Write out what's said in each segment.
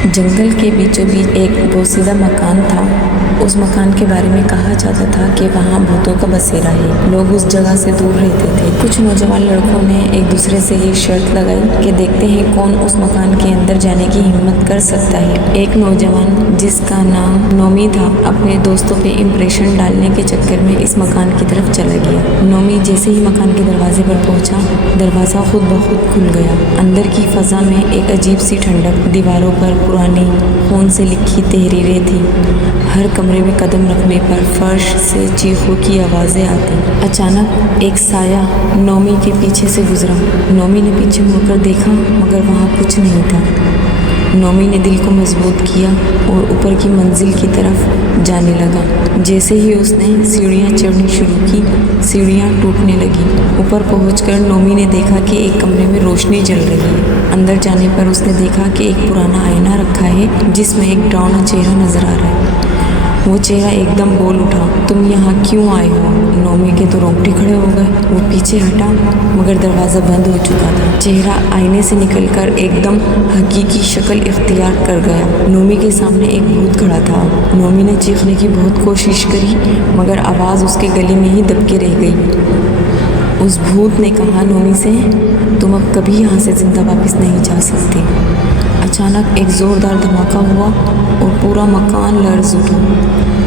जंगल के बीचों बीच एक बोसीदा मकान था। उस मकान के बारे में कहा जाता था कि वहाँ भूतों का बसेरा है। लोग उस जगह से दूर रहते थे। कुछ नौजवान लड़कों ने एक दूसरे से ये शर्त लगाई कि देखते हैं कौन उस मकान के अंदर जाने की हिम्मत कर सकता है। एक नौजवान जिसका नाम नोमी था अपने दोस्तों पे इम्प्रेशन डालने के चक्कर में इस मकान की तरफ चला गया। नोमी जैसे ही मकान के दरवाजे पर पहुंचा, दरवाज़ा खुद ब खुद खुल गया। अंदर की फ़ज़ा में एक अजीब सी ठंडक, दीवारों पर पुरानी खून से लिखी तहरीरें थी। हर कमरे में कदम रखने पर फर्श से चीखों की आवाज़ें आती। अचानक एक साया नोमी के पीछे से गुजरा। नोमी ने पीछे मुड़कर देखा मगर वहाँ कुछ नहीं था। नोमी ने दिल को मजबूत किया और ऊपर की मंजिल की तरफ जाने लगा। जैसे ही उसने सीढ़ियाँ चढ़नी शुरू की, सीढ़ियाँ टूटने लगी। ऊपर पहुंचकर नोमी ने देखा कि एक कमरे में रोशनी जल रही है। अंदर जाने पर उसने देखा कि एक पुराना आईना रखा है जिसमें एक डरावना चेहरा नजर आ रहा है। वो चेहरा एकदम बोल उठा, तुम यहाँ क्यों आए हो? नोमी के तो रोंगटे खड़े हो गए। वो पीछे हटा मगर दरवाज़ा बंद हो चुका था। चेहरा आईने से निकलकर एकदम हकीकी शक्ल इख्तियार कर गया। नोमी के सामने एक भूत खड़ा था। नोमी ने चीखने की बहुत कोशिश करी मगर आवाज़ उसके गले में ही दबके रह गई। उस भूत ने कहा नोमी से, तुम अब कभी यहाँ से ज़िंदा वापस नहीं जा सकते। अचानक एक ज़ोरदार धमाका हुआ और पूरा मकान लर्ज़ उठा।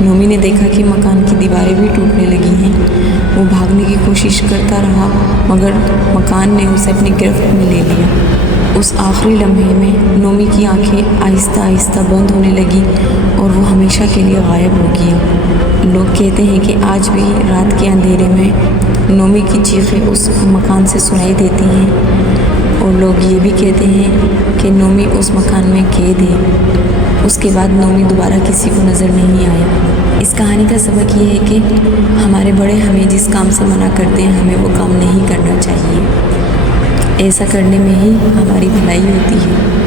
नोमी ने देखा कि मकान की दीवारें भी टूटने लगी हैं। वो भागने की कोशिश करता रहा मगर मकान ने उसे अपनी गिरफ्त में ले लिया। उस आखिरी लम्हे में नोमी की आंखें आहिस्ता आहिस्ता बंद होने लगी और वो हमेशा के लिए गायब हो गया। लोग कहते हैं कि आज भी रात के अंधेरे में नोमी की चीखें उस मकान से सुनाई देती हैं और लोग ये भी कहते हैं कि नोमी उस मकान में कैद है। उसके बाद नोमी दोबारा किसी को नज़र नहीं आया। इस कहानी का सबक ये है कि हमारे बड़े हमें जिस काम से मना करते हैं हमें वो काम नहीं करना चाहिए। ऐसा करने में ही हमारी भलाई होती है।